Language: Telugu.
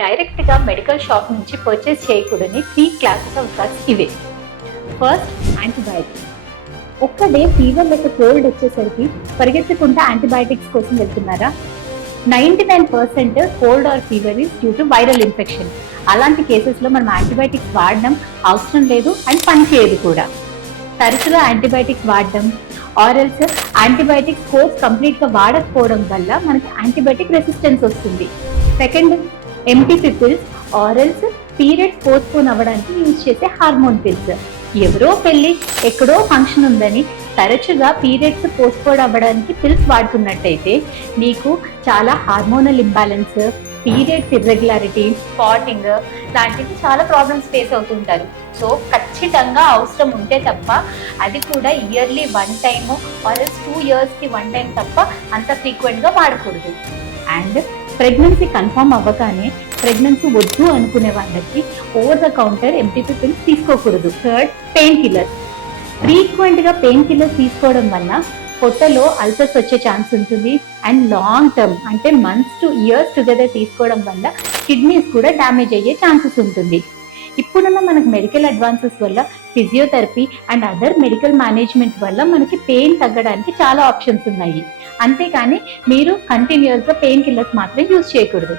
డైరెక్ట్ గా మెడికల్ షాప్ నుంచి పర్చేస్ చేయకూడని 3 క్లాసెస్ ఆఫ్ డ్రగ్స్ ఇవే. First, antibiotics. ఒక్క డే ఫీవర్ లేక కోల్డ్ వచ్చేసరికి పరిగెత్తకుండా యాంటీబయాటిక్స్ కోసం వెళ్తున్నారా? 99% cold or fever is due to viral infection. అలాంటి కేసెస్ లో మనం యాంటీబయాటిక్స్ వాడడం అవసరం లేదు అండ్ పని చేయదు కూడా. తరచుగా యాంటీబయాటిక్స్ వాడడం ఆర్ఎల్స్ యాంటీబయాటిక్స్ కోర్స్ కంప్లీట్ గా వాడకపోవడం వల్ల మనకి యాంటీబయాటిక్ రెసిస్టెన్స్ వస్తుంది. Second, MTP pills or else periods postpone అవ్వడానికి యూజ్ చేసే హార్మోన్ పిల్స్. ఎవరో పెళ్లి ఎక్కడో ఫంక్షన్ ఉందని తరచుగా పీరియడ్స్ పోస్ట్పోన్ అవ్వడానికి పిల్స్ వాడుతున్నట్టయితే మీకు చాలా hormonal imbalance, periods irregularity, spotting లాంటివి చాలా ప్రాబ్లమ్స్ ఫేస్ అవుతుంటారు. సో ఖచ్చితంగా అవసరం ఉంటే తప్ప, అది కూడా ఇయర్లీ 1 టైమ్ ఆర్ 2 ఇయర్స్కి 1 టైం తప్ప అంత ఫ్రీక్వెంట్గా వాడకూడదు. అండ్ ప్రెగ్నెన్సీ కన్ఫర్మ్ అవ్వగానే ప్రెగ్నెన్సీ వద్దు అనుకునే వాళ్ళకి over the counter MTP pills తీసుకోకూడదు. Third, pain killers. ఫ్రీక్వెంట్గా పెయిన్ కిల్లర్స్ తీసుకోవడం వల్ల పొట్టలో అల్సర్స్ వచ్చే ఛాన్స్ ఉంటుంది. అండ్ లాంగ్ టర్మ్ అంటే మంత్స్ టు ఇయర్స్ టుగెదర్ తీసుకోవడం వల్ల కిడ్నీస్ కూడా డ్యామేజ్ అయ్యే ఛాన్సెస్ ఉంటుంది. ఇప్పుడున్న మనకు మెడికల్ అడ్వాన్సెస్ వల్ల physiotherapy and other medical management వల్ల మనకి పెయిన్ తగ్గడానికి చాలా ఆప్షన్స్ ఉన్నాయి. అంతేకాని మీరు కంటిన్యూస్గా పెయిన్ కిల్లర్స్ మాత్రం యూజ్ చేయకూడదు.